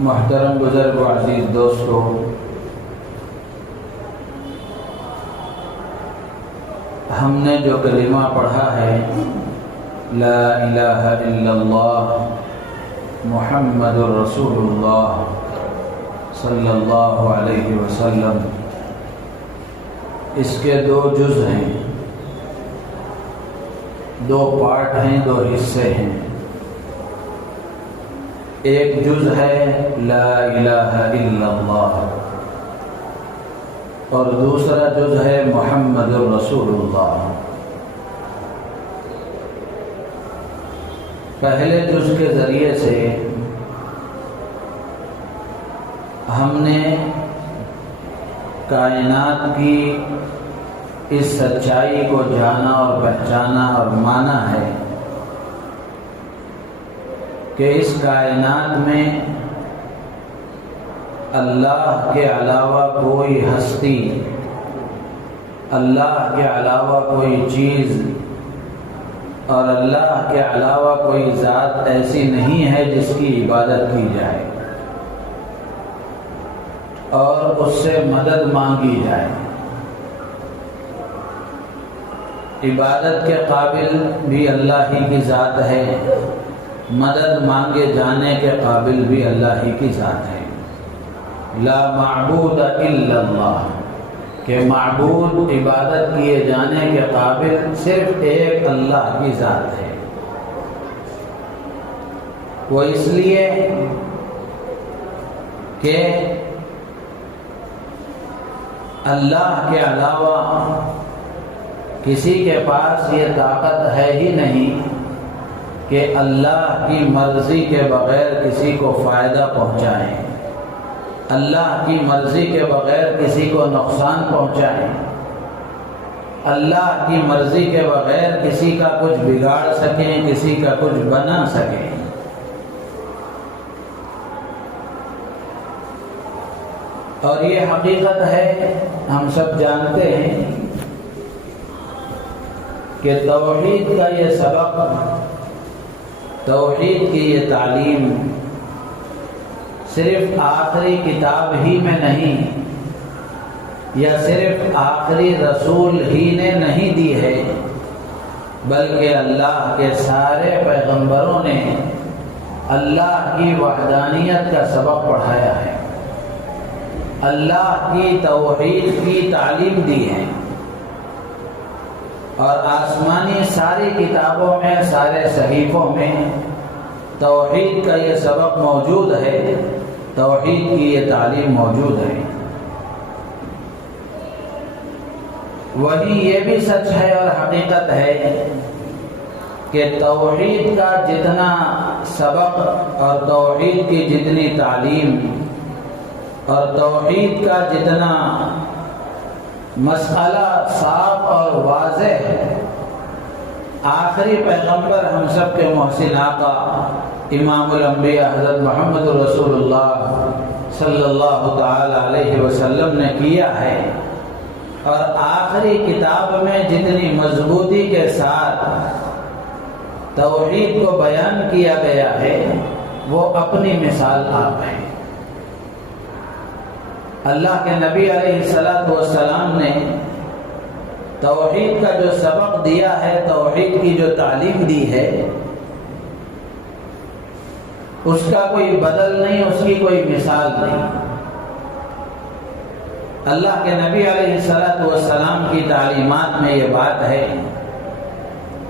محترم بزرگ و عزیز دوستو، ہم نے جو کلمہ پڑھا ہے لا الہ الا اللہ محمد رسول اللہ صلی اللہ علیہ وسلم، اس کے دو جز ہیں، دو پارٹ ہیں، دو حصے ہیں۔ ایک جز ہے لا الہ الا اللہ اور دوسرا جز ہے محمد رسول اللہ۔ پہلے جز کے ذریعے سے ہم نے کائنات کی اس سچائی کو جانا اور پہچانا اور مانا ہے کہ اس کائنات میں اللہ کے علاوہ کوئی ہستی، اللہ کے علاوہ کوئی چیز اور اللہ کے علاوہ کوئی ذات ایسی نہیں ہے جس کی عبادت کی جائے اور اس سے مدد مانگی جائے۔ عبادت کے قابل بھی اللہ ہی کی ذات ہے، مدد مانگے جانے کے قابل بھی اللہ ہی کی ذات ہے۔ لا معبود الا اللہ، کہ معبود عبادت کیے جانے کے قابل صرف ایک اللہ کی ذات ہے۔ وہ اس لیے کہ اللہ کے علاوہ کسی کے پاس یہ طاقت ہے ہی نہیں کہ اللہ کی مرضی کے بغیر کسی کو فائدہ پہنچائیں، اللہ کی مرضی کے بغیر کسی کو نقصان پہنچائیں، اللہ کی مرضی کے بغیر کسی کا کچھ بگاڑ سکیں، کسی کا کچھ بنا سکیں۔ اور یہ حقیقت ہے، ہم سب جانتے ہیں کہ توحید کا یہ سبق، توحید کی یہ تعلیم صرف آخری کتاب ہی میں نہیں یا صرف آخری رسول ہی نے نہیں دی ہے، بلکہ اللہ کے سارے پیغمبروں نے اللہ کی وحدانیت کا سبق پڑھایا ہے، اللہ کی توحید کی تعلیم دی ہے۔ اور آسمانی ساری کتابوں میں، سارے صحیفوں میں توحید کا یہ سبق موجود ہے، توحید کی یہ تعلیم موجود ہے۔ وہی یہ بھی سچ ہے اور حقیقت ہے کہ توحید کا جتنا سبق اور توحید کی جتنی تعلیم اور توحید کا جتنا مسئلہ صاف اور واضح ہے، آخری پیغمبر ہم سب کے محسن آقا امام الانبیاء حضرت محمد رسول اللہ صلی اللہ تعالی علیہ وسلم نے کیا ہے، اور آخری کتاب میں جتنی مضبوطی کے ساتھ توحید کو بیان کیا گیا ہے وہ اپنی مثال آپ ہے۔ اللہ کے نبی علیہ الصلوۃ والسلام نے توحید کا جو سبق دیا ہے، توحید کی جو تعلیم دی ہے، اس کا کوئی بدل نہیں، اس کی کوئی مثال نہیں۔ اللہ کے نبی علیہ الصلوۃ والسلام کی تعلیمات میں یہ بات ہے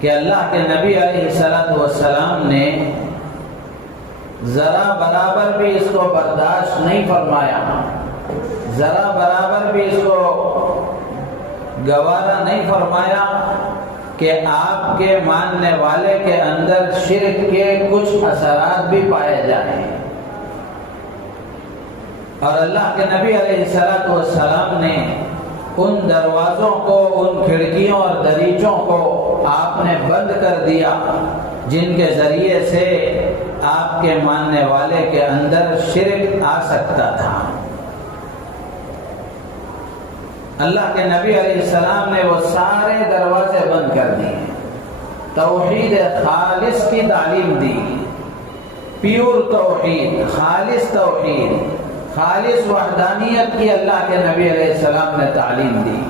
کہ اللہ کے نبی علیہ الصلوۃ والسلام نے ذرا برابر بھی اس کو برداشت نہیں فرمایا، ذرا برابر بھی اس کو گوارا نہیں فرمایا کہ آپ کے ماننے والے کے اندر شرک کے کچھ اثرات بھی پائے جائیں۔ اور اللہ کے نبی علیہ الصلوۃ والسلام نے ان دروازوں کو، ان کھڑکیوں اور دریچوں کو آپ نے بند کر دیا جن کے ذریعے سے آپ کے ماننے والے کے اندر شرک آ سکتا تھا۔ اللہ کے نبی علیہ السلام نے وہ سارے دروازے بند کر دیے، توحید خالص کی تعلیم دی، پیور توحید، خالص توحید، خالص وحدانیت کی اللہ کے نبی علیہ السلام نے تعلیم دی۔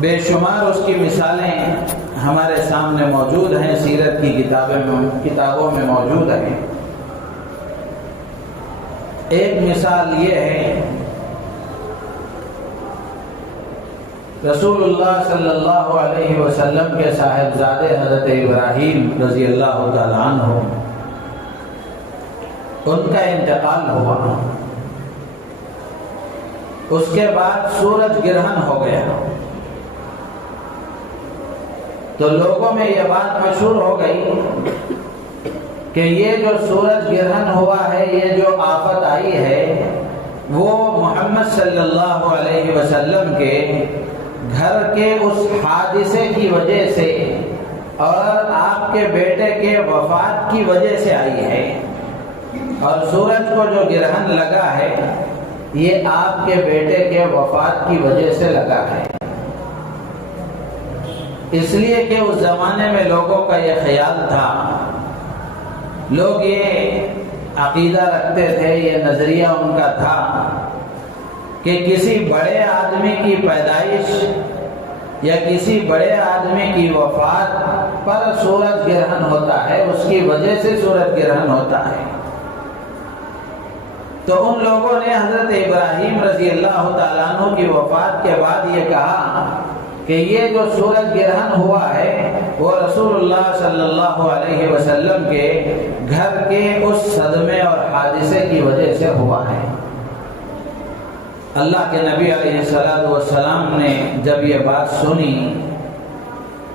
بے شمار اس کی مثالیں ہمارے سامنے موجود ہیں، سیرت کی کتابوں میں موجود ہیں۔ ایک مثال یہ ہے، رسول اللہ صلی اللہ علیہ وسلم کے صاحبزادے حضرت ابراہیم رضی اللہ تعالیٰ عنہ، ان کا انتقال ہوا، اس کے بعد سورج گرہن ہو گیا، تو لوگوں میں یہ بات مشہور ہو گئی کہ یہ جو سورج گرہن ہوا ہے، یہ جو آفت آئی ہے، وہ محمد صلی اللہ علیہ وسلم کے گھر کے اس حادثے کی وجہ سے اور آپ کے بیٹے کے وفات کی وجہ سے آئی ہے، اور سورج کو جو گرہن لگا ہے یہ آپ کے بیٹے کے وفات کی وجہ سے لگا ہے۔ اس لیے کہ اس زمانے میں لوگوں کا یہ خیال تھا، لوگ یہ عقیدہ رکھتے تھے، یہ نظریہ ان کا تھا کہ کسی بڑے آدمی کی پیدائش یا کسی بڑے آدمی کی وفات پر سورج گرہن ہوتا ہے، اس کی وجہ سے سورج گرہن ہوتا ہے۔ تو ان لوگوں نے حضرت ابراہیم رضی اللہ تعالیٰ عنہ کی وفات کے بعد یہ کہا کہ یہ جو سورج گرہن ہوا ہے وہ رسول اللہ صلی اللہ علیہ وسلم کے گھر کے اس صدمے اور حادثے کی وجہ سے ہوا ہے۔ اللہ کے نبی علیہ السلام نے جب یہ بات سنی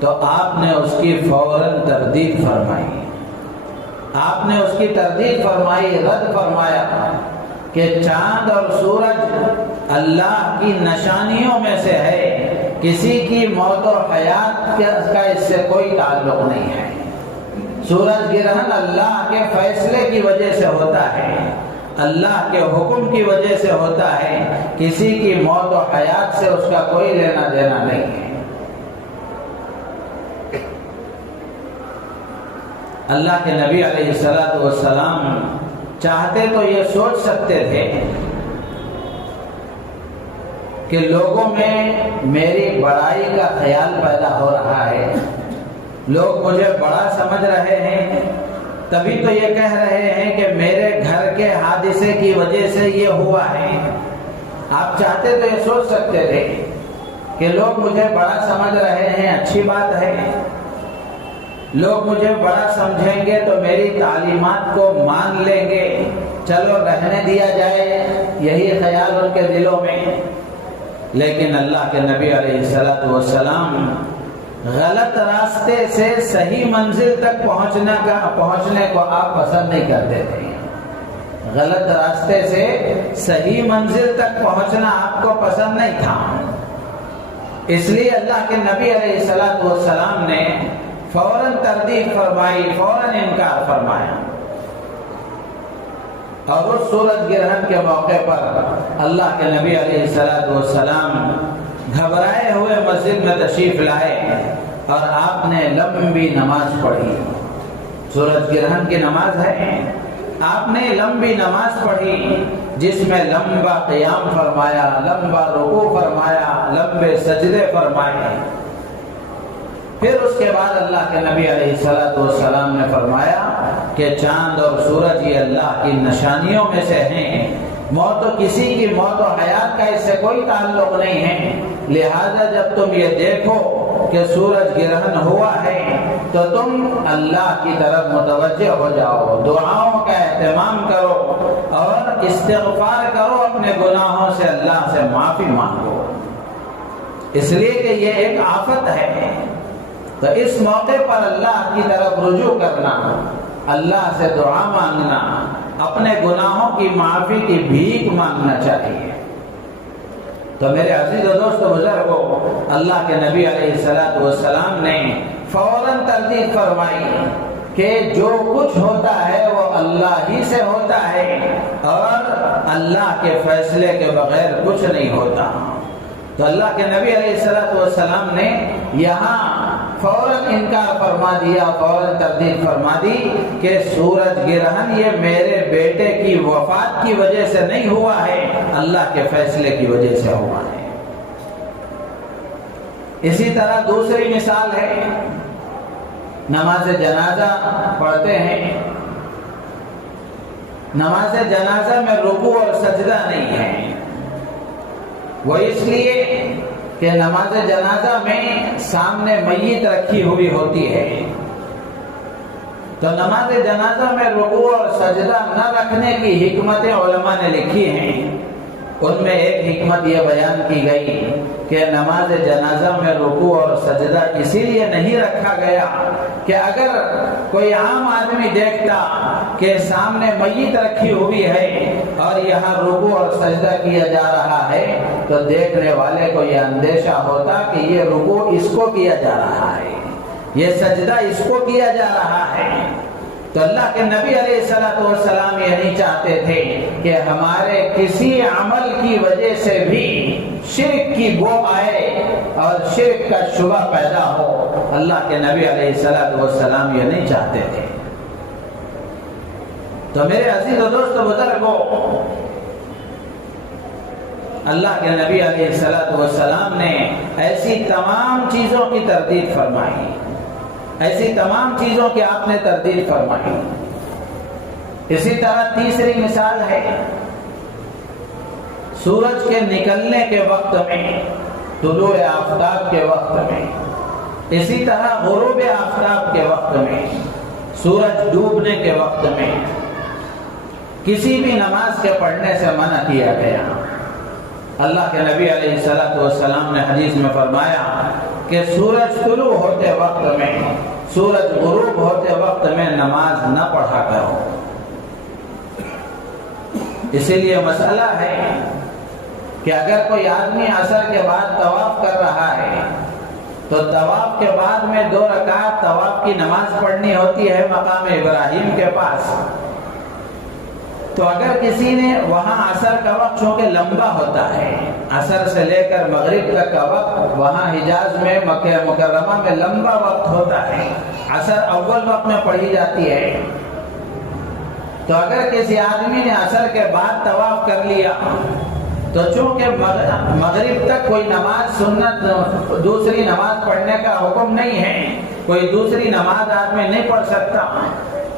تو آپ نے اس کی فوراً تردید فرمائی، آپ نے اس کی تردید فرمائی، رد فرمایا کہ چاند اور سورج اللہ کی نشانیوں میں سے ہے، کسی کی موت و حیات کا اس سے کوئی تعلق نہیں ہے۔ سورج گرہن اللہ کے فیصلے کی وجہ سے ہوتا ہے، اللہ کے حکم کی وجہ سے ہوتا ہے، کسی کی موت و حیات سے اس کا کوئی لینا دینا نہیں ہے۔ اللہ کے نبی علیہ السلام چاہتے تو یہ سوچ سکتے تھے کہ لوگوں میں میری بڑائی کا خیال پیدا ہو رہا ہے، لوگ مجھے بڑا سمجھ رہے ہیں، تبھی تو یہ کہہ رہے ہیں کہ میرے گھر کے حادثے کی وجہ سے یہ ہوا ہے۔ آپ چاہتے تو یہ سوچ سکتے تھے کہ لوگ مجھے بڑا سمجھ رہے ہیں، اچھی بات ہے، لوگ مجھے بڑا سمجھیں گے تو میری تعلیمات کو مان لیں گے، چلو رہنے دیا جائے، یہی خیال ان کے دلوں میں۔ لیکن اللہ کے نبی علیہ السلام غلط راستے سے صحیح منزل تک پہنچنے کو آپ پسند نہیں کرتے تھے۔ غلط راستے سے صحیح منزل تک پہنچنا آپ کو پسند نہیں تھا، اس لیے اللہ کے نبی علیہ السلام نے فوراً تردید فرمائی، فوراً انکار فرمایا۔ اور اس سورج گرہن کے موقع پر اللہ کے نبی علیہ السلام گھبرائے ہوئے مسجد میں تشریف لائے اور آپ نے لمبی نماز پڑھی، سورج گرہن کی نماز ہے، آپ نے لمبی نماز پڑھی جس میں لمبا قیام فرمایا، لمبا رکوع فرمایا، لمبے سجدے فرمائے۔ پھر اس کے بعد اللہ کے نبی علیہ السلام نے فرمایا کہ چاند اور سورج یہ اللہ کی نشانیوں میں سے ہیں، موت و کسی کی موت و حیات کا اس سے کوئی تعلق نہیں ہے، لہذا جب تم یہ دیکھو کہ سورج گرہن ہوا ہے تو تم اللہ کی طرف متوجہ ہو جاؤ، دعاؤں کا اہتمام کرو اور استغفار کرو، اپنے گناہوں سے اللہ سے معافی مانگو، اس لیے کہ یہ ایک آفت ہے۔ تو اس موقع پر اللہ کی طرف رجوع کرنا، اللہ سے دعا مانگنا، اپنے گناہوں کی معافی کی بھیک مانگنا چاہیے۔ تو میرے عزیز و دوست بزرگوں، اللہ کے نبی علیہ السلام نے فوراً تردید فرمائی کہ جو کچھ ہوتا ہے وہ اللہ ہی سے ہوتا ہے اور اللہ کے فیصلے کے بغیر کچھ نہیں ہوتا۔ تو اللہ کے نبی علیہ السلام نے یہاں فوراً انکار فرما دیا، فوراً تردید فرما دی کہ سورج گرہن یہ میرے بیٹے کی وفات کی وجہ سے نہیں ہوا ہے، اللہ کے فیصلے کی وجہ سے ہوا ہے۔ اسی طرح دوسری مثال ہے، نماز جنازہ پڑھتے ہیں، نماز جنازہ میں رکوع اور سجدہ نہیں ہے، وہ اس لیے کہ نماز جنازہ میں سامنے میت رکھی ہوئی ہوتی ہے، تو نماز جنازہ میں رکوع اور سجدہ نہ رکھنے کی حکمتیں علماء نے لکھی ہیں۔ ان میں ایک حکمت یہ بیان کی گئی کہ نماز جنازہ میں رکوع اور سجدہ اسی لیے نہیں رکھا گیا کہ اگر کوئی عام آدمی دیکھتا کہ سامنے میت رکھی ہوئی ہے اور یہاں رکوع اور سجدہ کیا جا رہا ہے تو دیکھنے والے کو یہ اندیشہ ہوتا کہ یہ رکوع اس کو کیا جا رہا ہے، یہ سجدہ اس کو کیا جا رہا ہے۔ تو اللہ کے نبی علیہ السلام یہ نہیں چاہتے تھے کہ ہمارے کسی عمل کی وجہ سے بھی شرک کی بو آئے اور شرک کا شبہ پیدا ہو، اللہ کے نبی علیہ السلام یہ نہیں چاہتے تھے۔ تو میرے عزیز و دوست بزرگوں، اللہ کے نبی علیہ السلام نے ایسی تمام چیزوں کی تردید فرمائی، ایسی تمام چیزوں کی آپ نے تردید فرمائی۔ اسی طرح تیسری مثال ہے، سورج کے نکلنے کے وقت میں، طلوع آفتاب کے وقت میں، اسی طرح غروب آفتاب کے وقت میں، سورج ڈوبنے کے وقت میں کسی بھی نماز کے پڑھنے سے منع کیا گیا۔ اللہ کے نبی علیہ السلام نے حدیث میں فرمایا کہ سورج طلوع ہوتے وقت میں، سورج غروب ہوتے وقت میں نماز نہ پڑھا کرو۔ اسی لیے مسئلہ ہے کہ اگر کوئی آدمی عصر کے بعد طواف کر رہا ہے تو طواف کے بعد میں 2 رکعت طواف کی نماز پڑھنی ہوتی ہے مقام ابراہیم کے پاس۔ تو اگر کسی نے وہاں عصر کا وقت چونکہ لمبا ہوتا ہے، عصر سے لے کر مغرب تک کا وقت وہاں حجاز میں، مکہ مکرمہ میں لمبا وقت ہوتا ہے، عصر اول وقت میں پڑھی جاتی ہے، تو اگر کسی آدمی نے عصر کے بعد طواف کر لیا تو چونکہ مغرب تک کوئی نماز سنت دوسری نماز پڑھنے کا حکم نہیں ہے، کوئی دوسری نماز آدمی نہیں پڑھ سکتا،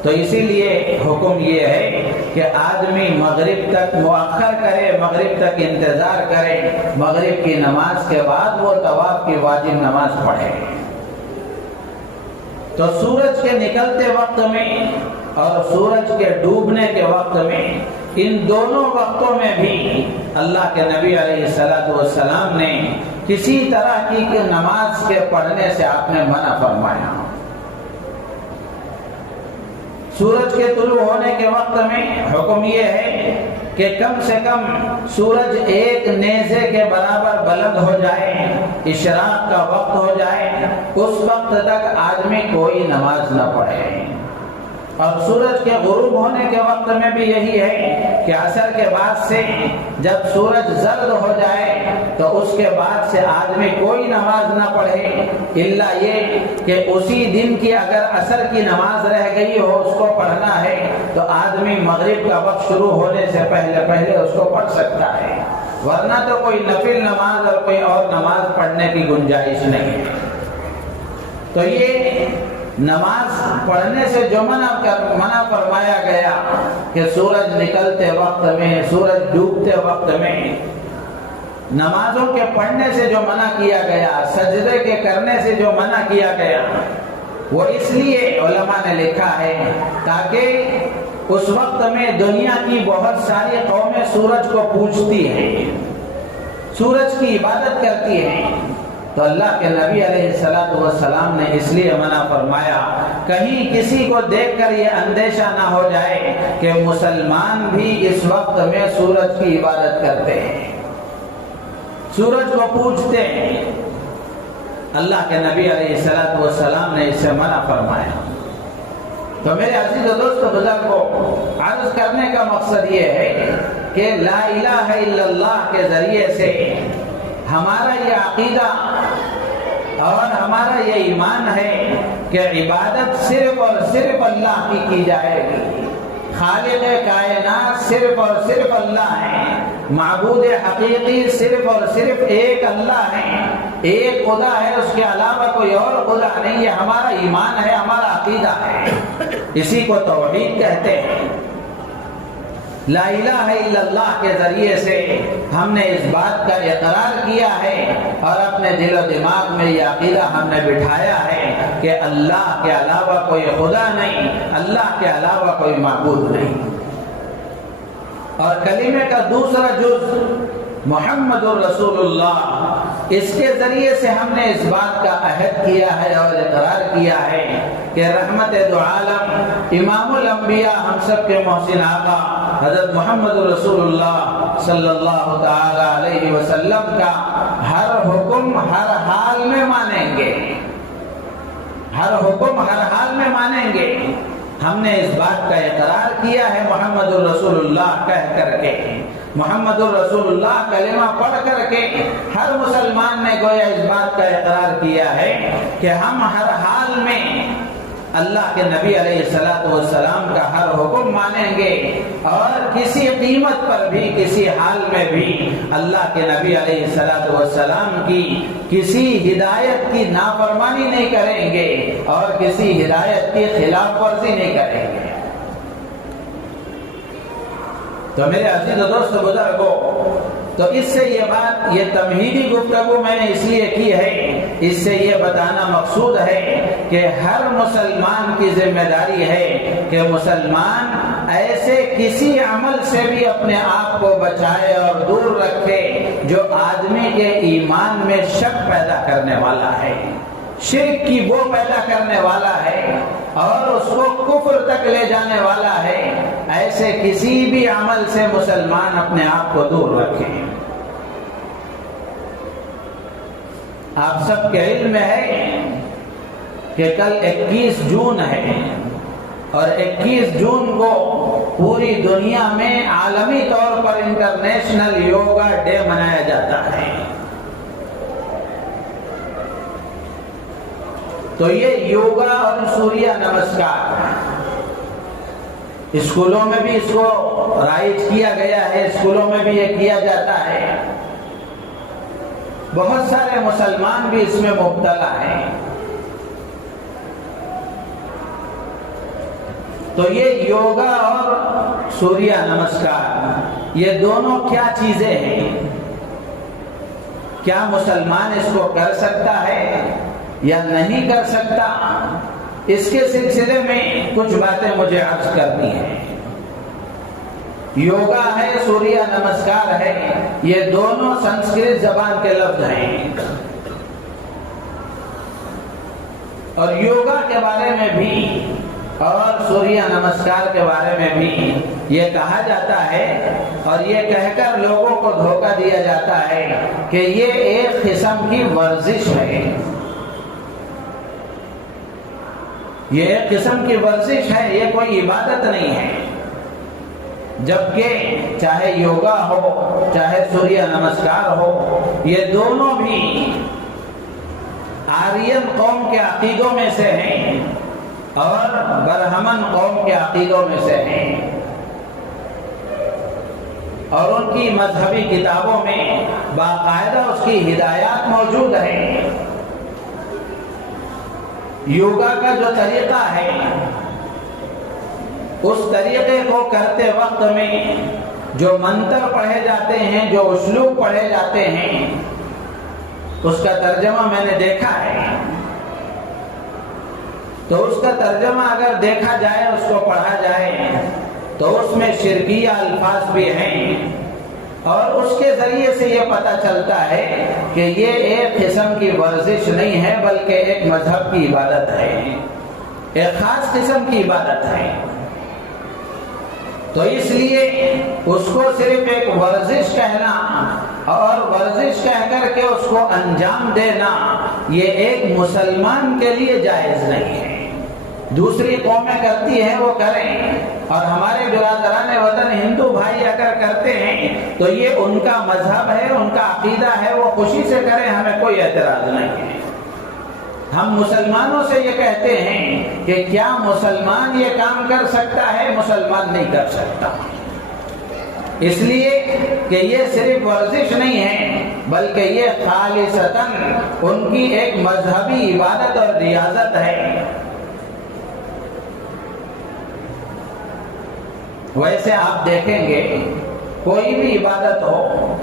تو اسی لیے حکم یہ ہے کہ آدمی مغرب تک مؤخر کرے، مغرب تک انتظار کرے، مغرب کی نماز کے بعد وہ طواف کی واجب نماز پڑھے۔ تو سورج کے نکلتے وقت میں اور سورج کے ڈوبنے کے وقت میں، ان دونوں وقتوں میں بھی اللہ کے نبی علیہ السلام نے کسی طرح کی نماز کے پڑھنے سے آپ نے منع فرمایا۔ سورج کے طلوع ہونے کے وقت میں حکم یہ ہے کہ کم سے کم سورج ایک نیزے کے برابر بلند ہو جائے، اشراق کا وقت ہو جائے، اس وقت تک آدمی کوئی نماز نہ پڑھے۔ اور سورج کے غروب ہونے کے وقت میں بھی یہی ہے کہ عصر کے بعد سے جب سورج زرد ہو جائے تو اس کے بعد سے آدمی کوئی نماز نہ پڑھے، الا یہ کہ اسی دن کی اگر عصر کی نماز رہ گئی ہو اس کو پڑھنا ہے تو آدمی مغرب کا وقت شروع ہونے سے پہلے اس کو پڑھ سکتا ہے، ورنہ تو کوئی نفل نماز اور کوئی اور نماز پڑھنے کی گنجائش نہیں ہے۔ تو یہ نماز پڑھنے سے جو منع فرمایا گیا کہ سورج نکلتے وقت میں، سورج ڈوبتے وقت میں نمازوں کے پڑھنے سے جو منع کیا گیا، سجدے کے کرنے سے جو منع کیا گیا، وہ اس لیے علماء نے لکھا ہے تاکہ اس وقت میں دنیا کی بہت ساری قومیں سورج کو پوجتی ہیں، سورج کی عبادت کرتی ہیں، تو اللہ کے نبی علیہ السلام نے اس لیے منع فرمایا کہیں کسی کو دیکھ کر یہ اندیشہ نہ ہو جائے کہ مسلمان بھی اس وقت میں سورج کی عبادت کرتے ہیں، سورج کو پوجتے ہیں۔ اللہ کے نبی علیہ السلام نے اس سے منع فرمایا۔ تو میرے عزیز و دوست بزرگوں، عرض کرنے کا مقصد یہ ہے کہ لا الہ الا اللہ کے ذریعے سے ہمارا یہ عقیدہ اور ہمارا یہ ایمان ہے کہ عبادت صرف اور صرف اللہ کی جائے گی۔ خالق کائنات صرف اور صرف اللہ ہے، معبود حقیقی صرف اور صرف ایک اللہ ہے، ایک خدا ہے، اس کے علاوہ کوئی اور خدا نہیں۔ یہ ہمارا ایمان ہے، ہمارا عقیدہ ہے، اسی کو توحید کہتے ہیں۔ لا الہ الا اللہ کے ذریعے سے ہم نے اس بات کا اقرار کیا ہے اور اپنے دل و دماغ میں یہ عقیدہ ہم نے بٹھایا ہے کہ اللہ کے علاوہ کوئی خدا نہیں، اللہ کے علاوہ کوئی معبود نہیں۔ اور کلمے کا دوسرا جز محمد الرسول اللہ، اس کے ذریعے سے ہم نے اس بات کا عہد کیا ہے اور اقرار کیا ہے کہ رحمت دو عالم امام الانبیاء ہم سب کے محسن آقا حضرت محمد رسول اللہ صلی اللہ تعالی علیہ وسلم کا ہر حکم ہر حال میں مانیں گے، ہر حکم ہر حال میں مانیں گے۔ ہم نے اس بات کا اقرار کیا ہے محمد الرسول اللہ کہہ کر کے، محمد الرسول اللہ کلمہ پڑھ کر کے ہر مسلمان نے گویا اس بات کا اقرار کیا ہے کہ ہم ہر حال میں اللہ کے نبی علیہ السلام کا ہر حکم مانیں گے، اور کسی قیمت پر بھی کسی حال میں بھی اللہ کے نبی علیہ السلام کی کسی ہدایت کی نافرمانی نہیں کریں گے اور کسی ہدایت کی خلاف ورزی نہیں کریں گے۔ تو میرے عزیز و دوست بزرگوں، تو اس سے یہ بات، یہ تمہیدی گفتگو میں نے اس لیے کی ہے، اس سے یہ بتانا مقصود ہے کہ ہر مسلمان کی ذمہ داری ہے کہ مسلمان ایسے کسی عمل سے بھی اپنے آپ کو بچائے اور دور رکھے جو آدمی کے ایمان میں شک پیدا کرنے والا ہے، شرک کی بو پیدا کرنے والا ہے اور اس کو کفر تک لے جانے والا ہے۔ ایسے کسی بھی عمل سے مسلمان اپنے آپ کو دور رکھیں۔ آپ سب کے علم میں ہے کہ کل 21 جون ہے اور 21 جون کو پوری دنیا میں عالمی طور پر انٹرنیشنل یوگا ڈے منایا جاتا ہے۔ تو یہ یوگا اور سوریہ نمسکار اسکولوں میں بھی اس کو رائج کیا گیا ہے، اسکولوں میں بھی یہ کیا جاتا ہے، بہت سارے مسلمان بھی اس میں مبتلا ہیں۔ تو یہ یوگا اور سوریہ نمسکار یہ دونوں کیا چیزیں ہیں؟ کیا مسلمان اس کو کر سکتا ہے یا نہیں کر سکتا؟ اس کے سلسلے میں کچھ باتیں مجھے عرض کرنی ہیں۔ یوگا ہے، سوریہ نمسکار ہے، یہ دونوں سنسکرت زبان کے لفظ ہیں، اور یوگا کے بارے میں بھی اور سوریہ نمسکار کے بارے میں بھی یہ کہا جاتا ہے اور یہ کہہ کر لوگوں کو دھوکہ دیا جاتا ہے کہ یہ ایک قسم کی ورزش ہے، یہ ایک قسم کی ورزش ہے، یہ کوئی عبادت نہیں ہے۔ جبکہ چاہے یوگا ہو چاہے سوریہ نمسکار ہو، یہ دونوں بھی آرین قوم کے عقیدوں میں سے ہیں اور برہمن قوم کے عقیدوں میں سے ہیں، اور ان کی مذہبی کتابوں میں باقاعدہ اس کی ہدایات موجود ہیں۔ یوگا کا جو طریقہ ہے، اس طریقے کو کرتے وقت میں جو منتر پڑھے جاتے ہیں، جو اسلوب پڑھے جاتے ہیں، اس کا ترجمہ میں نے دیکھا ہے۔ تو اس کا ترجمہ اگر دیکھا جائے، اس کو پڑھا جائے، تو اس میں شرکیہ الفاظ بھی ہیں، اور اس کے ذریعے سے یہ پتہ چلتا ہے کہ یہ ایک قسم کی ورزش نہیں ہے بلکہ ایک مذہب کی عبادت ہے، ایک خاص قسم کی عبادت ہے۔ تو اس لیے اس کو صرف ایک ورزش کہنا اور ورزش کہہ کر کے اس کو انجام دینا، یہ ایک مسلمان کے لیے جائز نہیں ہے۔ دوسری قومیں کرتی ہیں وہ کریں، اور ہمارے برادران وطن ہندو بھائی اگر کرتے ہیں تو یہ ان کا مذہب ہے، ان کا عقیدہ ہے، وہ خوشی سے کریں، ہمیں کوئی اعتراض نہیں ہے۔ ہم مسلمانوں سے یہ کہتے ہیں کہ کیا مسلمان یہ کام کر سکتا ہے؟ مسلمان نہیں کر سکتا، اس لیے کہ یہ صرف ورزش نہیں ہے بلکہ یہ خالصتاً ان کی ایک مذہبی عبادت اور ریاضت ہے۔ ویسے آپ دیکھیں گے کوئی بھی عبادت ہو،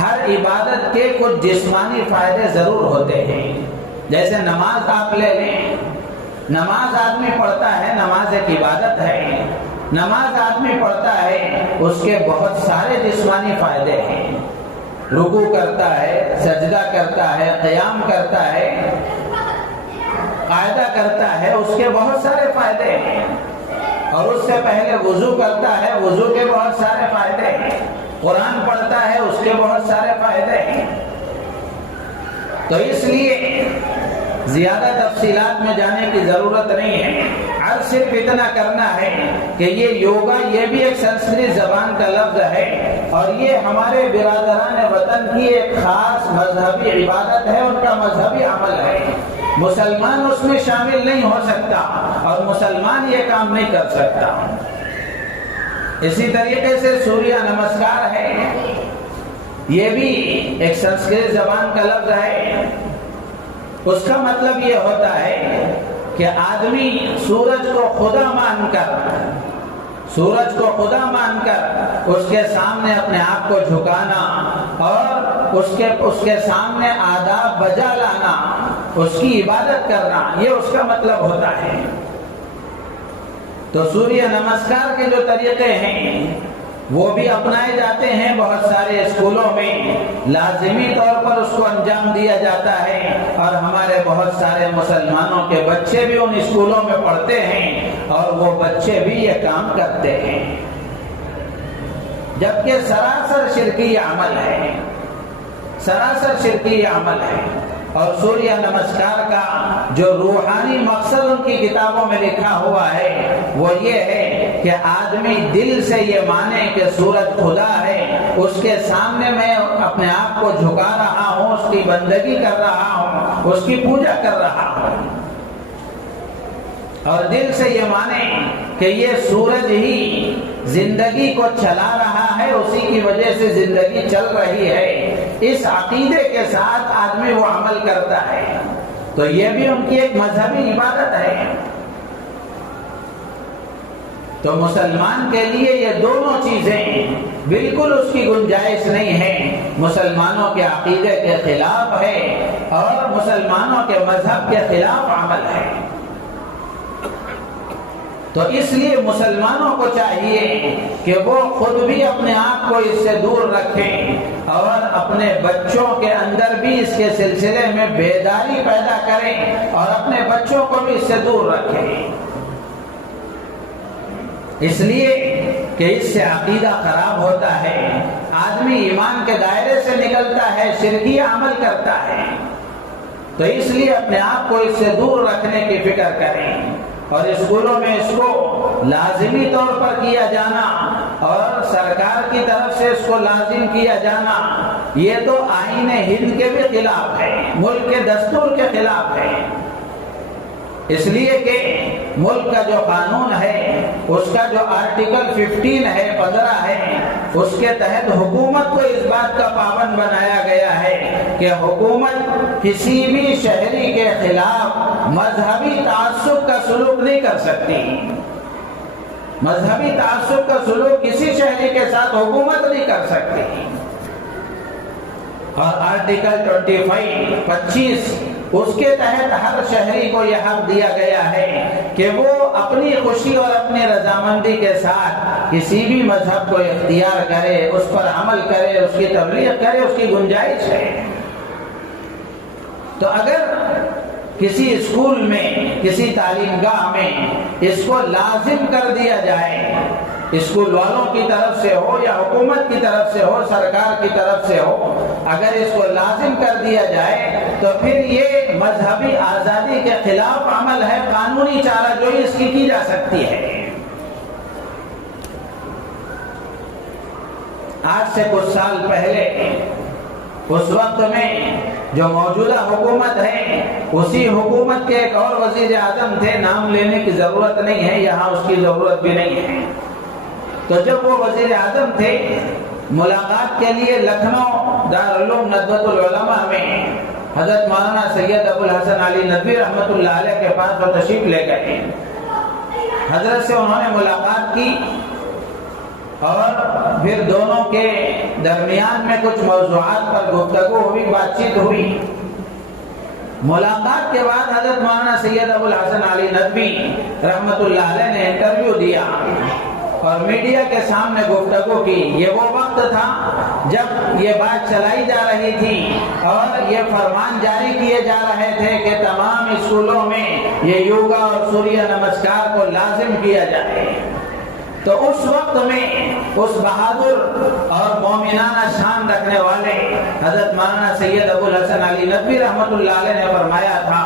ہر عبادت کے کچھ جسمانی فائدے ضرور ہوتے ہیں۔ جیسے نماز آپ لے لیں، نماز آدمی پڑھتا ہے، نماز ایک عبادت ہے، نماز آدمی پڑھتا ہے، اس کے بہت سارے جسمانی فائدے ہیں۔ رکوع کرتا ہے، سجدہ کرتا ہے، قیام کرتا ہے، قاعدہ کرتا ہے، اس کے بہت سارے فائدے ہیں۔ اور اس سے پہلے وضو کرتا ہے، وضو کے بہت سارے فائدے ہیں۔ قرآن پڑھتا ہے، اس کے بہت سارے فائدے ہیں۔ تو اس لیے زیادہ تفصیلات میں جانے کی ضرورت نہیں ہے، عرض صرف اتنا کرنا ہے کہ یہ یوگا یہ بھی ایک سنسکرت زبان کا لفظ ہے، اور یہ ہمارے برادران وطن کی ایک خاص مذہبی عبادت ہے، ان کا مذہبی عمل ہے۔ مسلمان اس میں شامل نہیں ہو سکتا اور مسلمان یہ کام نہیں کر سکتا۔ اسی طریقے سے سوریہ نمسکار ہے، یہ بھی ایک سنسکرت زبان کا لفظ ہے۔ اس کا مطلب یہ ہوتا ہے کہ آدمی سورج کو خدا مان کر اس کے سامنے اپنے آپ کو جھکانا اور اس کے سامنے آداب بجا لانا، اس کی عبادت کرنا، یہ اس کا مطلب ہوتا ہے۔ تو سوریہ نمسکار کے جو طریقے ہیں وہ بھی اپنائے جاتے ہیں بہت سارے اسکولوں میں، لازمی طور پر اس کو انجام دیا جاتا ہے، اور ہمارے بہت سارے مسلمانوں کے بچے بھی ان اسکولوں میں پڑھتے ہیں اور وہ بچے بھی یہ کام کرتے ہیں، جبکہ سراسر شرکی عمل ہے، سراسر شرکی عمل ہے۔ اور سوریہ نمسکار کا جو روحانی مقصد ان کی کتابوں میں لکھا ہوا ہے وہ یہ ہے کہ آدمی دل سے یہ مانے کہ سورج خدا ہے، اس کے سامنے میں اپنے آپ کو جھکا رہا ہوں، اس کی بندگی کر رہا ہوں، اس کی پوجا کر رہا ہوں، اور دل سے یہ مانے کہ یہ سورج ہی زندگی کو چلا رہا ہے، اسی کی وجہ سے زندگی چل رہی ہے۔ اس عقیدے کے ساتھ آدمی وہ عمل کرتا ہے، تو یہ بھی ان کی ایک مذہبی عبادت ہے۔ تو مسلمان کے لیے یہ دونوں چیزیں بالکل اس کی گنجائش نہیں ہے، مسلمانوں کے عقیدے کے خلاف ہے اور مسلمانوں کے مذہب کے خلاف عمل ہے۔ تو اس لیے مسلمانوں کو چاہیے کہ وہ خود بھی اپنے آپ کو اس سے دور رکھیں اور اپنے بچوں کے اندر بھی اس کے سلسلے میں بیداری پیدا کریں اور اپنے بچوں کو بھی اس سے دور رکھیں، اس لیے کہ اس سے عقیدہ خراب ہوتا ہے، آدمی ایمان کے دائرے سے نکلتا ہے، شرکی عمل کرتا ہے۔ تو اس لیے اپنے آپ کو اس سے دور رکھنے کی فکر کریں، اور اسکولوں میں اس کو لازمی طور پر کیا جانا اور سرکار کی طرف سے اس کو لازم کیا جانا، یہ تو آئین ہند کے بھی خلاف ہے، ملک کے دستور کے خلاف ہے۔ اس لیے کہ ملک کا جو قانون ہے، اس کا جو آرٹیکل 15 ہے، 15 ہے، اس کے تحت حکومت کو اس بات کا پابند بنایا گیا ہے کہ حکومت کسی بھی شہری کے خلاف مذہبی تعصب کا سلوک نہیں کر سکتی، مذہبی تعصب کا سلوک کسی شہری کے ساتھ حکومت نہیں کر سکتی۔ اور آرٹیکل 25 اس کے تحت ہر شہری کو یہ حق دیا گیا ہے کہ وہ اپنی خوشی اور اپنی رضامندی کے ساتھ کسی بھی مذہب کو اختیار کرے، اس پر عمل کرے، اس کی تبلیغ کرے، اس کی گنجائش ہے۔ تو اگر کسی اسکول میں، کسی تعلیم گاہ میں اس کو لازم کر دیا جائے، اسکول والوں کی طرف سے ہو یا حکومت کی طرف سے ہو، سرکار کی طرف سے ہو، اگر اس کو لازم کر دیا جائے تو پھر یہ مذہبی آزادی کے خلاف عمل ہے، قانونی چارہ جوئی اس کی جا سکتی ہے۔ آج سے کچھ سال پہلے اس وقت میں جو موجودہ حکومت ہے اسی حکومت کے ایک اور وزیر اعظم تھے، نام لینے کی ضرورت نہیں ہے، یہاں اس کی ضرورت بھی نہیں ہے۔ تو جب وہ وزیر اعظم تھے، ملاقات کے لیے لکھنؤ دارالعلوم ندوۃ العلماء میں حضرت مولانا سید ابو الحسن علی ندوی رحمۃ اللہ علیہ کے پاس وہ تشریف لے گئے۔ حضرت سے انہوں نے ملاقات کی اور پھر دونوں کے درمیان میں کچھ موضوعات پر گفتگو ہوئی، بات چیت ہوئی۔ ملاقات کے بعد حضرت مولانا سید ابو الحسن علی ندوی رحمۃ اللہ علیہ نے انٹرویو دیا اور میڈیا کے سامنے گفتگو کی۔ یہ وہ وقت تھا جب یہ بات چلائی جا رہی تھی اور یہ فرمان جاری کیے جا رہے تھے کہ تمام اسکولوں میں یہ یوگا اور سوریہ نمسکار کو لازم کیا جائے۔ تو اس وقت میں اس بہادر اور مومنانہ شان رکھنے والے حضرت مولانا سید ابو الحسن علی ندوی رحمۃ اللہ علیہ نے فرمایا تھا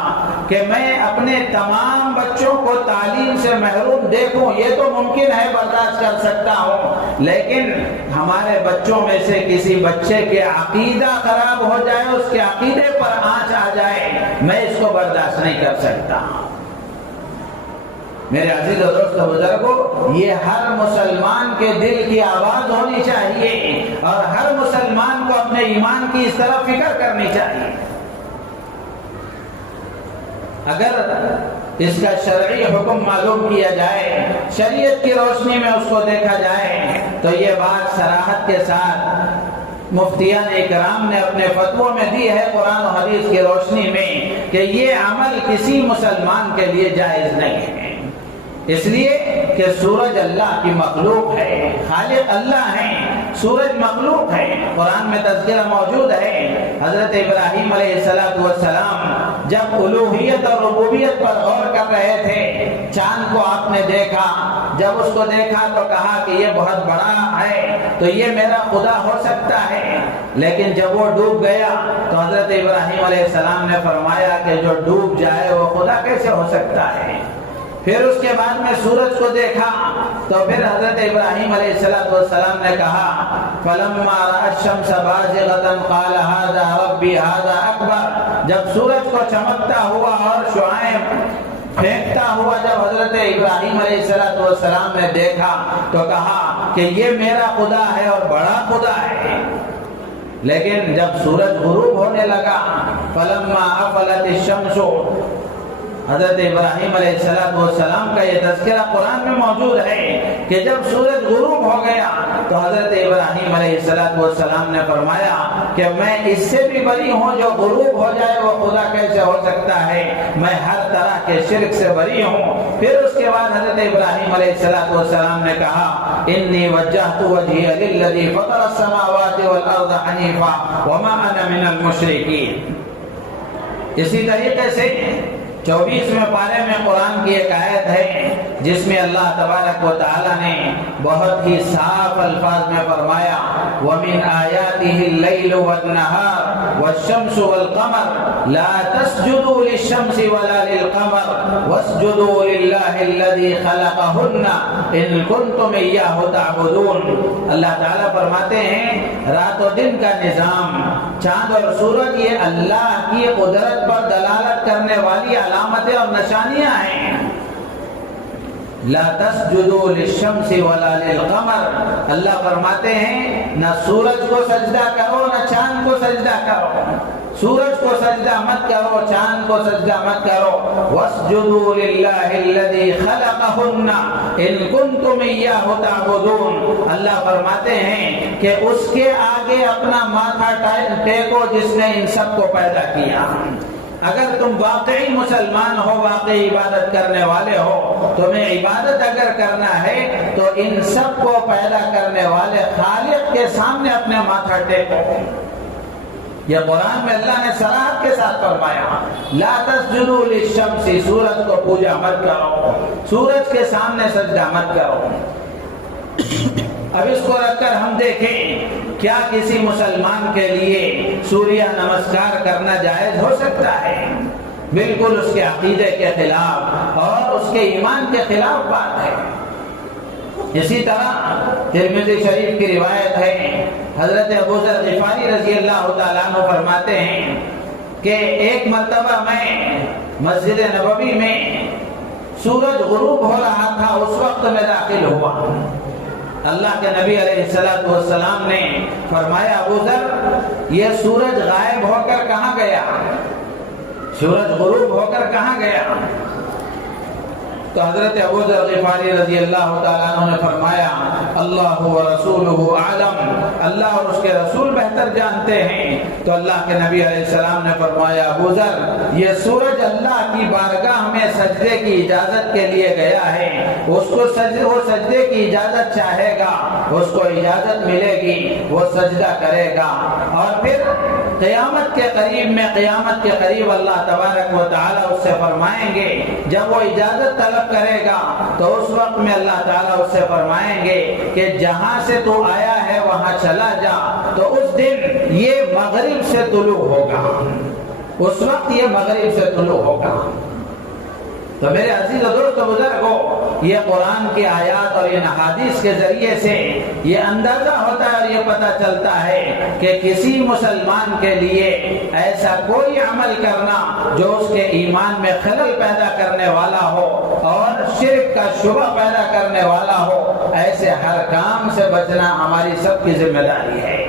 کہ میں اپنے تمام بچوں کو تعلیم سے محروم دیکھوں یہ تو ممکن ہے، برداشت کر سکتا ہوں، لیکن ہمارے بچوں میں سے کسی بچے کے عقیدہ خراب ہو جائے، اس کے عقیدے پر آنچ آ جائے، میں اس کو برداشت نہیں کر سکتا۔ میرے عزیز و دوست بزرگوں، یہ ہر مسلمان کے دل کی آواز ہونی چاہیے اور ہر مسلمان کو اپنے ایمان کی اس طرح فکر کرنی چاہیے۔ اگر اس کا شرعی حکم معلوم کیا جائے، شریعت کی روشنی میں اس کو دیکھا جائے، تو یہ بات صراحت کے ساتھ مفتیان اکرام نے اپنے فتووں میں دی ہے قرآن و حدیث کی روشنی میں کہ یہ عمل کسی مسلمان کے لیے جائز نہیں ہے، اس لیے کہ سورج اللہ کی مخلوق ہے، خالق اللہ ہے، سورج مخلوق ہے۔ قرآن میں تذکرہ موجود ہے، حضرت ابراہیم علیہ السلام جب الوہیت اور ربوبیت پر غور کر رہے تھے، چاند کو آپ نے دیکھا، جب اس کو دیکھا تو کہا کہ یہ بہت بڑا ہے تو یہ میرا خدا ہو سکتا ہے، لیکن جب وہ ڈوب گیا تو حضرت ابراہیم علیہ السلام نے فرمایا کہ جو ڈوب جائے وہ خدا کیسے ہو سکتا ہے۔ پھر اس کے بعد میں سورج کو دیکھا تو پھر حضرت ابراہیم علیہ السلام نے کہا فَلَمَّا رَأَى الشَّمْسَ بَازِغَةً قَالَ هَذَا رَبِّي هَذَا أَكْبَرُ۔ جب سورج کو چمکتا ہوا اور شعاع پھینکتا ہوا جب حضرت ابراہیم علیہ السلام نے دیکھا تو کہا کہ یہ میرا خدا ہے اور بڑا خدا ہے۔ لیکن جب سورج غروب ہونے لگا فَلَمَّا أَفَلَتِ الشَّمْسُ، حضرت ابراہیم علیہ السلام کا یہ تذکرہ قرآن میں موجود ہے کہ جب سورج غروب ہو گیا تو حضرت ابراہیم علیہ السلام نے فرمایا کہ میں اس سے بھی بری ہوں، جو غروب ہو جائے وہ خدا کیسے ہو سکتا ہے، میں ہر طرح کے شرک سے بری ہوں۔ پھر اس کے بعد حضرت ابراہیم علیہ السلام نے کہا انی وجہت وجہی للذی فطر السماوات والارض حنیفا وما انا من المشرکین۔ اسی طریقے سے 24ویں پارے میں قرآن کی ایک آیت ہے جس میں اللہ تبارک و تعالی نے بہت ہی صاف الفاظ میں فرمایا وَمِنْ آيَاتِهِ اللَّيْلُ وَالنَّهَارُ وَالشَّمْسُ وَالْقَمَرُ لَا تَسْجُدُوا لِلشَّمْسِ وَلَا لِلْقَمَرِ وَاسْجُدُوا لِلَّهِ الَّذِي خَلَقَهُنَّ إِن كُنتُمْ إِيَّاهُ تَعْبُدُونَ۔ اللہ تعالیٰ فرماتے ہیں رات و دن کا نظام، چاند اور سورج یہ اللہ کی قدرت پر دلالت کرنے والی علامتیں اور نشانیاں ہیں۔ لا تسجدوا للشمس ولا للقمر، اللہ فرماتے ہیں نہ سورج کو سجدہ کرو نہ چاند کو سجدہ کرو، سورج کو سجدہ مت کرو، چاند کو سجدہ مت کرو۔ واسجدوا للہ الذی خلقہن ان کنتم ایاہ تعبدون، اللہ فرماتے ہیں کہ اس کے آگے اپنا ماتھا ٹیکو جس نے ان سب کو پیدا کیا۔ اگر تم واقعی مسلمان ہو، واقعی عبادت کرنے والے ہو، تمہیں عبادت اگر کرنا ہے تو ان سب کو پیدا کرنے والے خالق کے سامنے اپنے ماتھا ٹیکو۔ یہ قرآن میں اللہ نے صراحت کے ساتھ فرمایا لا تسجدوا للشمس، سورج کو پوجا مت کرو، سورج کے سامنے سجدہ مت کرو۔ اب اس کو رکھ کر ہم دیکھیں کیا کسی مسلمان کے لیے سوریہ نمسکار کرنا جائز ہو سکتا ہے؟ بالکل اس کے عقیدے کے خلاف اور اس کے ایمان کے خلاف بات ہے۔ اسی طرح ترمذی شریف کی روایت ہے، حضرت ابو ذر غفاری رضی اللہ تعالیٰ عنہ فرماتے ہیں کہ ایک مرتبہ میں مسجد نبوی میں سورج غروب ہو رہا تھا، اس وقت میں داخل ہوا۔ اللہ کے نبی علیہ السلام نے فرمایا ابو ذر یہ سورج غائب ہو کر کہاں گیا؟ سورج غروب ہو کر کہاں گیا؟ تو حضرت ابو ذر غفاری رضی اللہ تعالیٰ عنہ نے فرمایا اللہ و رسولہ اعلم، اللہ اور اس کے رسول بہتر جانتے ہیں۔ تو اللہ کے نبی علیہ السلام نے فرمایا ابو ذر یہ سورج اللہ کی بارگاہ میں سجدے کی اجازت کے لیے گیا ہے، اس کو وہ سجدے کی اجازت چاہے گا، اس کو اجازت ملے گی، وہ سجدہ کرے گا، اور پھر قیامت کے قریب اللہ تبارک و تعالیٰ اس سے فرمائیں گے، جب وہ اجازت طلب کرے گا تو اس وقت میں اللہ تعالیٰ اس سے فرمائیں گے کہ جہاں سے تو آیا ہے وہاں چلا جا، تو اس دن یہ مغرب سے طلوع ہوگا، اس وقت یہ مغرب سے طلوع ہوگا۔ تو میرے عزیز و دوست بزرگوں، یہ قرآن کی آیات اور ان احادیث کے ذریعے سے یہ اندازہ ہوتا ہے اور یہ پتہ چلتا ہے کہ کسی مسلمان کے لیے ایسا کوئی عمل کرنا جو اس کے ایمان میں خلل پیدا کرنے والا ہو اور شرک کا شبہ پیدا کرنے والا ہو، ایسے ہر کام سے بچنا ہماری سب کی ذمہ داری ہے۔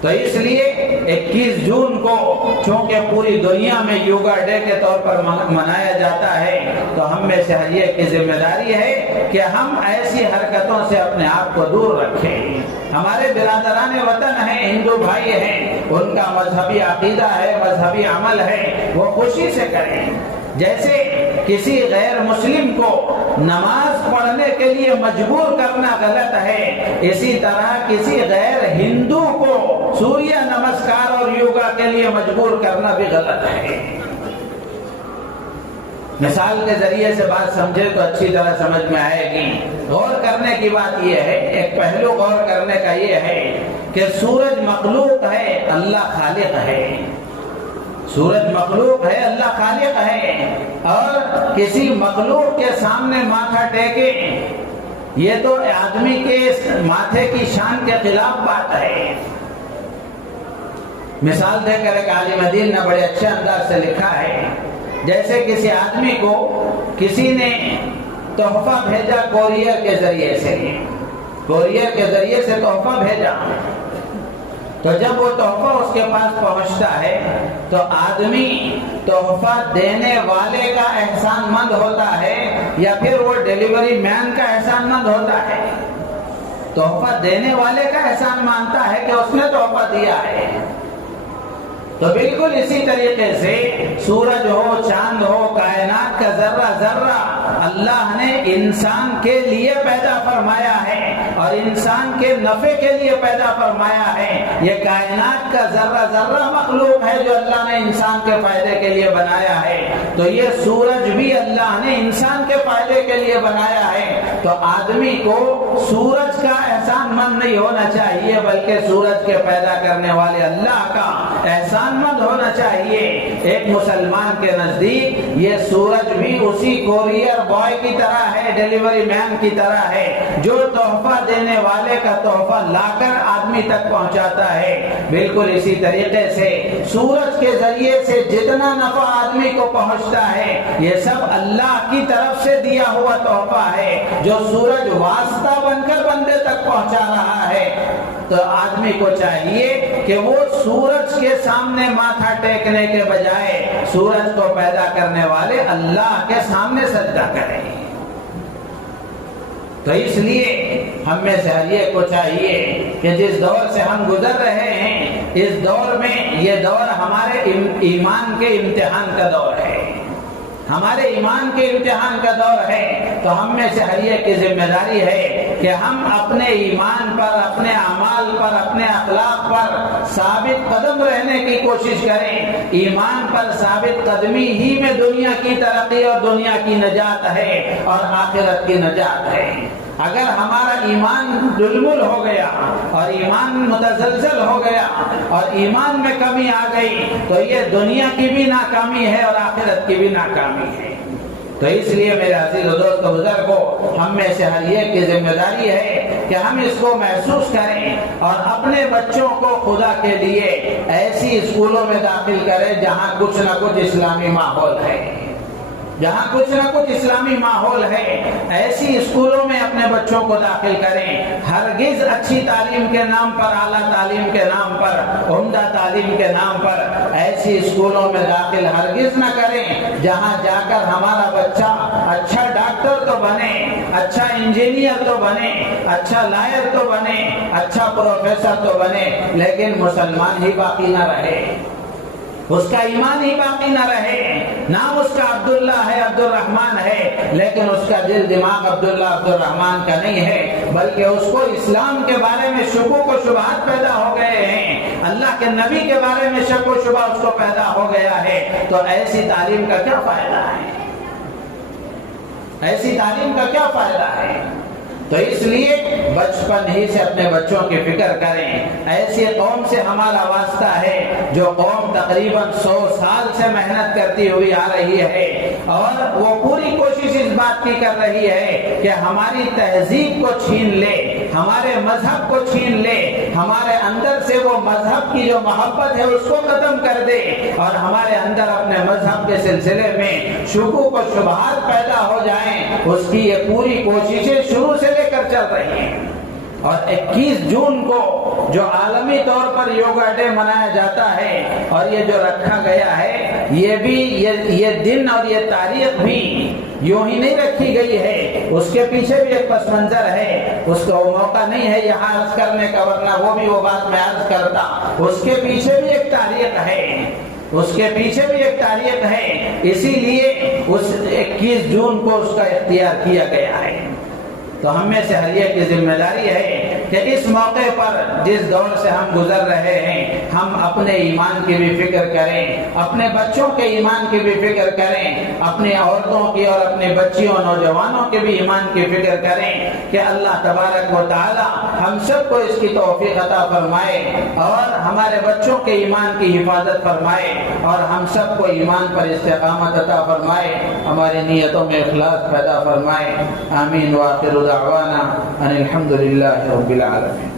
تو اس لیے 21 جون کو چونکہ پوری دنیا میں یوگا ڈے کے طور پر منایا جاتا ہے، تو ہم میں سے ہر ایک کی ذمہ داری ہے کہ ہم ایسی حرکتوں سے اپنے آپ کو دور رکھیں۔ ہمارے برادران وطن ہیں، ہندو بھائی ہیں، ان کا مذہبی عقیدہ ہے، مذہبی عمل ہے، وہ خوشی سے کریں۔ جیسے کسی غیر مسلم کو نماز پڑھنے کے لیے مجبور کرنا غلط ہے، اسی طرح کسی غیر ہندو کو سوریہ نمسکار اور یوگا کے لیے مجبور کرنا بھی غلط ہے۔ مثال کے ذریعے سے بات سمجھے تو اچھی طرح سمجھ میں آئے گی۔ غور کرنے کی بات یہ ہے، ایک پہلو غور کرنے کا یہ ہے کہ سورج مخلوق ہے، اللہ خالق ہے۔ سورج مخلوق ہے، اللہ خالق ہے، اور کسی مخلوق کے سامنے ماتھا ٹیکے یہ تو آدمی کے ماتھے کی شان کے خلاف بات ہے۔ مثال دے کر ایک عالم دین نے بڑے اچھے انداز سے لکھا ہے، جیسے کسی آدمی کو کسی نے تحفہ بھیجا کوریئر کے ذریعے سے تحفہ بھیجا، تو جب وہ تحفہ اس کے پاس پہنچتا ہے تو آدمی تحفہ دینے والے کا احسان مند ہوتا ہے یا پھر وہ ڈیلیوری مین کا احسان مند ہوتا ہے؟ تحفہ دینے والے کا احسان مانتا ہے کہ اس نے تحفہ دیا ہے۔ تو بالکل اسی طریقے سے سورج ہو، چاند ہو، کائنات کا ذرہ ذرہ اللہ نے انسان کے لیے پیدا فرمایا ہے اور انسان کے نفع کے لیے پیدا فرمایا ہے۔ یہ کائنات کا ذرہ ذرہ مخلوق ہے جو اللہ نے انسان کے فائدے کے لیے بنایا ہے، تو یہ سورج بھی اللہ نے انسان کے فائدے کے لیے بنایا ہے۔ تو آدمی کو سورج کا احسان مند نہیں ہونا چاہیے، بلکہ سورج کے پیدا کرنے والے اللہ کا احسان مند ہونا چاہیے۔ ایک مسلمان کے نزدیک یہ سورج بھی اسی کوریئر بوائے کی طرح ہے، ڈیلیوری مین کی طرح ہے، جو تحفہ دینے والے کا تحفہ لا کر آدمی تک پہنچاتا ہے۔ بالکل اسی طریقے سے سورج کے ذریعے سے جتنا نفع آدمی کو پہنچتا ہے یہ سب اللہ کی طرف سے دیا ہوا تحفہ ہے، جو سورج واسطہ بن کر بندے تک پہنچا رہا ہے۔ تو آدمی کو چاہیے کہ وہ سورج کے سامنے ماتھا ٹیکنے کے بجائے سورج کو پیدا کرنے والے اللہ کے سامنے سجدہ کرے۔ تو اس لیے ہم میں سے ہر ایک کو چاہیے کہ جس دور سے ہم گزر رہے ہیں، اس دور میں یہ دور ہمارے ایمان کے امتحان کا دور ہے، ہمارے ایمان کے امتحان کا دور ہے۔ تو ہم میں سے ہر ایک کی ذمہ داری ہے کہ ہم اپنے ایمان پر، اپنے اعمال پر، اپنے اخلاق پر ثابت قدم رہنے کی کوشش کریں۔ ایمان پر ثابت قدمی ہی میں دنیا کی ترقی اور دنیا کی نجات ہے اور آخرت کی نجات ہے۔ اگر ہمارا ایمان ڈلمل ہو گیا اور ایمان متزلزل ہو گیا اور ایمان میں کمی آ گئی تو یہ دنیا کی بھی ناکامی ہے اور آخرت کی بھی ناکامی ہے۔ تو اس لیے میرے عزیز و دوست بزرگ کو ہم میں سے ہر ایک کی ذمہ داری ہے کہ ہم اس کو محسوس کریں اور اپنے بچوں کو خدا کے لیے ایسی اسکولوں میں داخل کریں جہاں کچھ نہ کچھ اسلامی ماحول ہے، جہاں کچھ نہ کچھ اسلامی ماحول ہے، ایسی اسکولوں میں اپنے بچوں کو داخل کریں۔ ہرگز اچھی تعلیم کے نام پر، اعلیٰ تعلیم کے نام پر، عمدہ تعلیم کے نام پر ایسی اسکولوں میں داخل ہرگز نہ کریں جہاں جا کر ہمارا بچہ اچھا ڈاکٹر تو بنے، اچھا انجینئر تو بنے، اچھا لائر تو بنے، اچھا پروفیسر تو بنے، لیکن مسلمان ہی باقی نہ رہے، اس کا ایمان ہی باقی نہ رہے۔ نام اس کا عبداللہ ہے، عبد الرحمن ہے، لیکن اس کا دل دماغ عبداللہ عبد الرحمن کا نہیں ہے، بلکہ اس کو اسلام کے بارے میں شکوک و شبہات پیدا ہو گئے ہیں، اللہ کے نبی کے بارے میں شک و شبہ اس کو پیدا ہو گیا ہے۔ تو ایسی تعلیم کا کیا فائدہ ہے؟ ایسی تعلیم کا کیا فائدہ ہے؟ تو اس لیے بچپن ہی سے اپنے بچوں کی فکر کریں۔ ایسی قوم سے ہمارا واسطہ ہے جو قوم تقریباً 100 سال سے محنت کرتی ہوئی آ رہی ہے، اور وہ پوری کوشش اس بات کی کر رہی ہے کہ ہماری تہذیب کو چھین لے، ہمارے مذہب کو چھین لے، ہمارے اندر سے وہ مذہب کی جو محبت ہے اس کو ختم کر دے، اور ہمارے اندر اپنے مذہب کے سلسلے میں شکوک و شبہات پیدا ہو جائیں۔ اس کی یہ پوری کوششیں شروع سے لے کر چل رہی ہیں، اور 21 جون کو جو عالمی طور پر یوگا ڈے منایا جاتا ہے، اور یہ جو رکھا گیا ہے، یہ بھی یہ دن اور یہ تاریخ بھی یوں ہی نہیں رکھی گئی ہے، اس کے پیچھے بھی ایک پس منظر ہے، اس کا وہ موقع نہیں ہے یہاں عرض کرنے کا، ورنہ وہ بات میں عرض کرتا۔ اس کے پیچھے بھی ایک تاریخ ہے، اس کے پیچھے بھی ایک تاریخ ہے، اسی لیے اس 21 جون کو اس کا اختیار کیا گیا ہے۔ تو ہم میں سے ہر ایک کی ذمہ داری ہے کہ اس موقع پر جس دور سے ہم گزر رہے ہیں، ہم اپنے ایمان کی بھی فکر کریں، اپنے بچوں کے ایمان کی بھی فکر کریں، اپنی عورتوں کی اور اپنی بچیوں نوجوانوں کے بھی ایمان کی فکر کریں کہ اللہ تبارک و تعالی ہم سب کو اس کی توفیق عطا فرمائے، اور ہمارے بچوں کے ایمان کی حفاظت فرمائے، اور ہم سب کو ایمان پر استقامت عطا فرمائے، ہماری نیتوں میں اخلاص پیدا فرمائے۔ آمین۔ وآخر دعوانا ان الحمد للہ رب العالمین۔